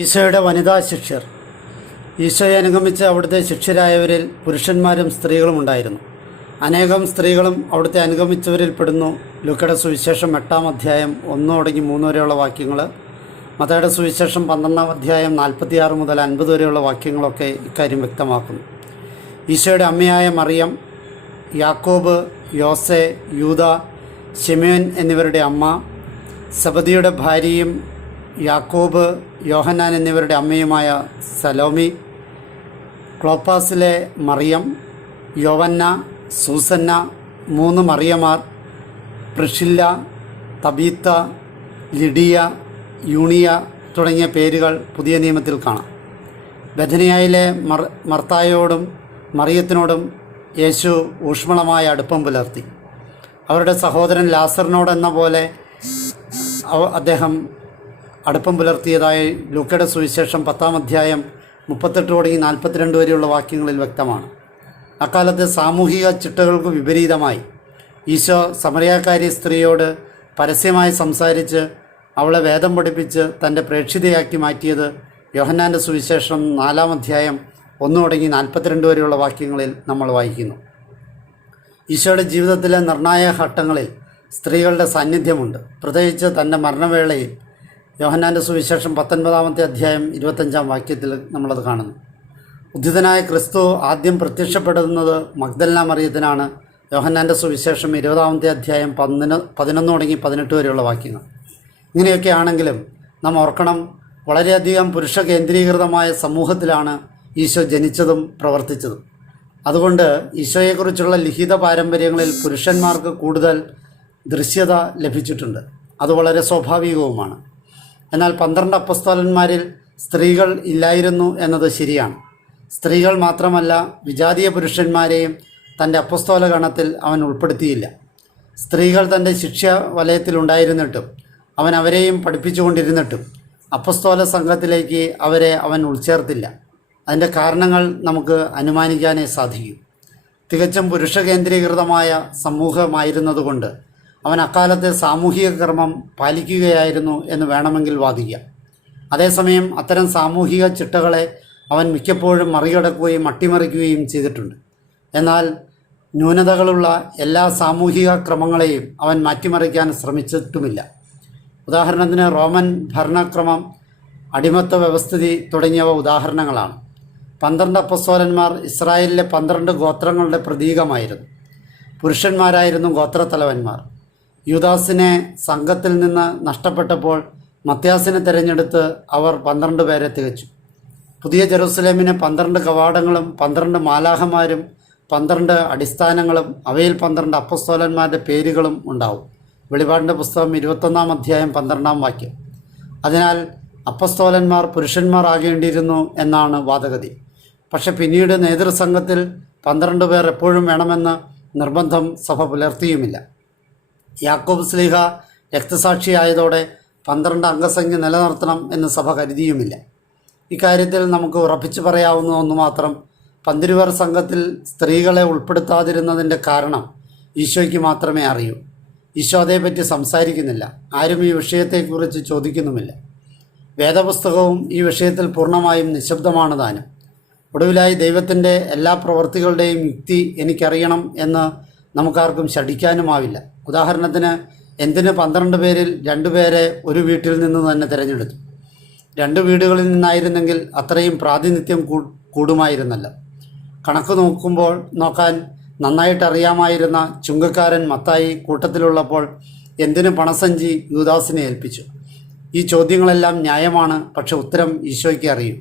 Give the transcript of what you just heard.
ഈശോയുടെ വനിതാ ശിഷ്യർ. ഈശോയെ അനുഗമിച്ച് അവിടുത്തെ ശിഷ്യരായവരിൽ പുരുഷന്മാരും സ്ത്രീകളും ഉണ്ടായിരുന്നു. അനേകം സ്ത്രീകളും അവിടുത്തെ അനുഗമിച്ചവരിൽ പെടുന്നു. ലൂക്കയുടെ സുവിശേഷം 8-ാം അധ്യായം 1-3 വരെയുള്ള വാക്യങ്ങൾ, മത്തായിയുടെ സുവിശേഷം 12-ാം അധ്യായം 46 മുതൽ 50 വരെയുള്ള വാക്യങ്ങളൊക്കെ ഇക്കാര്യം വ്യക്തമാക്കുന്നു. ഈശോയുടെ അമ്മയായ മറിയം, യാക്കോബ്, യോസെ, യൂദ, ശിമയോൻ എന്നിവരുടെ അമ്മ, സബദിയുടെ ഭാര്യയും യാക്കോബ്, യോഹന്നാൻ എന്നിവരുടെ അമ്മയുമായ സലോമി, ക്ലോപ്പാസിലെ മറിയം, യോവന്ന, സൂസന്ന, 3 മറിയമാർ, പ്രിഷില്ല, തബീത്ത, ലിഡിയ, യൂണിയ തുടങ്ങിയ പേരുകൾ പുതിയ നിയമത്തിൽ കാണാം. ബഥനിയയിലെ മർത്തായോടും മറിയത്തിനോടും യേശു ഊഷ്മളമായ അടുപ്പം പുലർത്തി. അവരുടെ സഹോദരൻ ലാസറിനോടെന്ന പോലെ അദ്ദേഹം അടുപ്പം പുലർത്തിയതായി ലൂക്കയുടെ സുവിശേഷം 10-ാം അധ്യായം 38-42 വരെയുള്ള വാക്യങ്ങളിൽ വ്യക്തമാണ്. അക്കാലത്തെ സാമൂഹിക ചിട്ടകൾക്ക് വിപരീതമായി ഈശോ സമറിയാക്കാരി സ്ത്രീയോട് പരസ്യമായി സംസാരിച്ച് അവളെ വേദം പഠിപ്പിച്ച് തൻ്റെ പ്രേക്ഷിതയാക്കി മാറ്റിയത് യോഹന്നാൻ്റെ സുവിശേഷം 4-ാം അധ്യായം 1-42 വരെയുള്ള വാക്യങ്ങളിൽ നമ്മൾ വായിക്കുന്നു. ഈശോയുടെ ജീവിതത്തിലെ നിർണായക ഘട്ടങ്ങളിൽ സ്ത്രീകളുടെ സാന്നിധ്യമുണ്ട്. പ്രത്യേകിച്ച് തൻ്റെ മരണവേളയിൽ യോഹന്നാൻ്റെ സുവിശേഷം 19-ാമത്തെ അധ്യായം 25-ാം വാക്യത്തിൽ നമ്മളത് കാണുന്നു. ഉദ്ധിതനായ ക്രിസ്തു ആദ്യം പ്രത്യക്ഷപ്പെടുന്നത് മഗ്ദലന മറിയത്തിനാണ്. യോഹന്നാൻ്റെ സുവിശേഷം 20-ാമത്തെ അധ്യായം 11-18 വരെയുള്ള വാക്യങ്ങൾ. ഇങ്ങനെയൊക്കെ ആണെങ്കിലും നാം ഓർക്കണം, വളരെയധികം പുരുഷ കേന്ദ്രീകൃതമായ സമൂഹത്തിലാണ് ഈശോ ജനിച്ചതും പ്രവർത്തിച്ചതും. അതുകൊണ്ട് ഈശോയെക്കുറിച്ചുള്ള ലിഖിത പാരമ്പര്യങ്ങളിൽ പുരുഷന്മാർക്ക് കൂടുതൽ ദൃശ്യത ലഭിച്ചിട്ടുണ്ട്. അത് വളരെ സ്വാഭാവികവുമാണ്. എന്നാൽ 12 അപ്പസ്തോലന്മാരിൽ സ്ത്രീകൾ ഇല്ലായിരുന്നു എന്നത് ശരിയാണ്. സ്ത്രീകൾ മാത്രമല്ല, വിജാതീയ പുരുഷന്മാരെയും തൻ്റെ അപ്പസ്തോല ഗണത്തിൽ അവൻ ഉൾപ്പെടുത്തിയില്ല. സ്ത്രീകൾ തൻ്റെ ശിക്ഷ വലയത്തിലുണ്ടായിരുന്നിട്ടും അവൻ അവരെയും പഠിപ്പിച്ചുകൊണ്ടിരുന്നിട്ടും അപ്പസ്തോല സംഘത്തിലേക്ക് അവരെ അവൻ ഉൾച്ചേർത്തില്ല. അതിൻ്റെ കാരണങ്ങൾ നമുക്ക് അനുമാനിക്കാനേ സാധിക്കൂ. തികച്ചും പുരുഷ കേന്ദ്രീകൃതമായ സമൂഹമായിരുന്നതുകൊണ്ട് അവൻ അക്കാലത്തെ സാമൂഹിക ക്രമം പാലിക്കുകയായിരുന്നു എന്ന് വേണമെങ്കിൽ വാദിക്കാം. അതേസമയം അത്തരം സാമൂഹിക ചിട്ടകളെ അവൻ മിക്കപ്പോഴും മറികടക്കുകയും അട്ടിമറിക്കുകയും ചെയ്തിട്ടുണ്ട്. എന്നാൽ ന്യൂനതകളുള്ള എല്ലാ സാമൂഹിക ക്രമങ്ങളെയും അവൻ മാറ്റിമറിക്കാൻ ശ്രമിച്ചിട്ടുമില്ല. ഉദാഹരണത്തിന് റോമൻ ഭരണക്രമം, അടിമത്ത വ്യവസ്ഥിതി തുടങ്ങിയവ ഉദാഹരണങ്ങളാണ്. 12 അപ്പസ്തോലന്മാർ ഇസ്രായേലിലെ 12 ഗോത്രങ്ങളുടെ പ്രതീകമായിരുന്നു. പുരുഷന്മാരായിരുന്നു ഗോത്രത്തലവന്മാർ. യൂദാസിനെ സംഘത്തിൽ നിന്ന് നഷ്ടപ്പെട്ടപ്പോൾ മത്യാസിനെ തിരഞ്ഞെടുത്ത് അവർ 12 പേരെ തികച്ചു. പുതിയ ജെറുസലേമിന് 12 കവാടങ്ങളും 12 മാലാഖമാരും 12 അടിസ്ഥാനങ്ങളും അവയിൽ 12 അപ്പസ്തോലന്മാരുടെ പേരുകളും ഉണ്ടാവും. വെളിപാടിൻ്റെ പുസ്തകം 21-ാം അധ്യായം 12-ാം വാക്യം. അതിനാൽ അപ്പസ്തോലന്മാർ പുരുഷന്മാർ ആകേണ്ടിയിരുന്നു എന്നാണ് വാദഗതി. പക്ഷെ പിന്നീട് നേതൃസംഘത്തിൽ 12 പേർ എപ്പോഴും വേണമെന്ന് നിർബന്ധം സഭ പുലർത്തിയുമില്ല. യാക്കോബ് ശ്ലീഹ രക്തസാക്ഷിയായതോടെ 12 അംഗസംഖ്യ നിലനിർത്തണം എന്ന് സഭ കരുതിയുമില്ല. ഇക്കാര്യത്തിൽ നമുക്ക് ഉറപ്പിച്ചു പറയാവുന്ന ഒന്ന് മാത്രം, പന്തിരുവർ സംഘത്തിൽ സ്ത്രീകളെ ഉൾപ്പെടുത്താതിരുന്നതിൻ്റെ കാരണം ഈശോയ്ക്ക് മാത്രമേ അറിയൂ. ഈശോ അതേപ്പറ്റി സംസാരിക്കുന്നില്ല. ആരും ഈ വിഷയത്തെക്കുറിച്ച് ചോദിക്കുന്നുമില്ല. വേദപുസ്തകവും ഈ വിഷയത്തിൽ പൂർണ്ണമായും നിശബ്ദമാണ് താനും. ഒടുവിലായി ദൈവത്തിൻ്റെ എല്ലാ പ്രവൃത്തികളുടെയും യുക്തി എനിക്കറിയണം എന്ന് നമുക്കാർക്കും ശഠിക്കാനുമാവില്ല. ഉദാഹരണത്തിന്, എന്തിന് 12 പേരിൽ 2 പേരെ ഒരു വീട്ടിൽ നിന്ന് തന്നെ തിരഞ്ഞെടുത്തു? 2 വീടുകളിൽ നിന്നായിരുന്നെങ്കിൽ അത്രയും പ്രാതിനിധ്യം കൂടുമായിരുന്നല്ലോ. കണക്ക് നോക്കാൻ നന്നായിട്ടറിയാമായിരുന്ന ചുങ്കക്കാരൻ മത്തായി കൂട്ടത്തിലുള്ളപ്പോൾ എന്തിന് പണസഞ്ചി യൂദാസിനെ ഏൽപ്പിച്ചു? ഈ ചോദ്യങ്ങളെല്ലാം ന്യായമാണ്. പക്ഷെ ഉത്തരം ഈശോയ്ക്ക് അറിയും.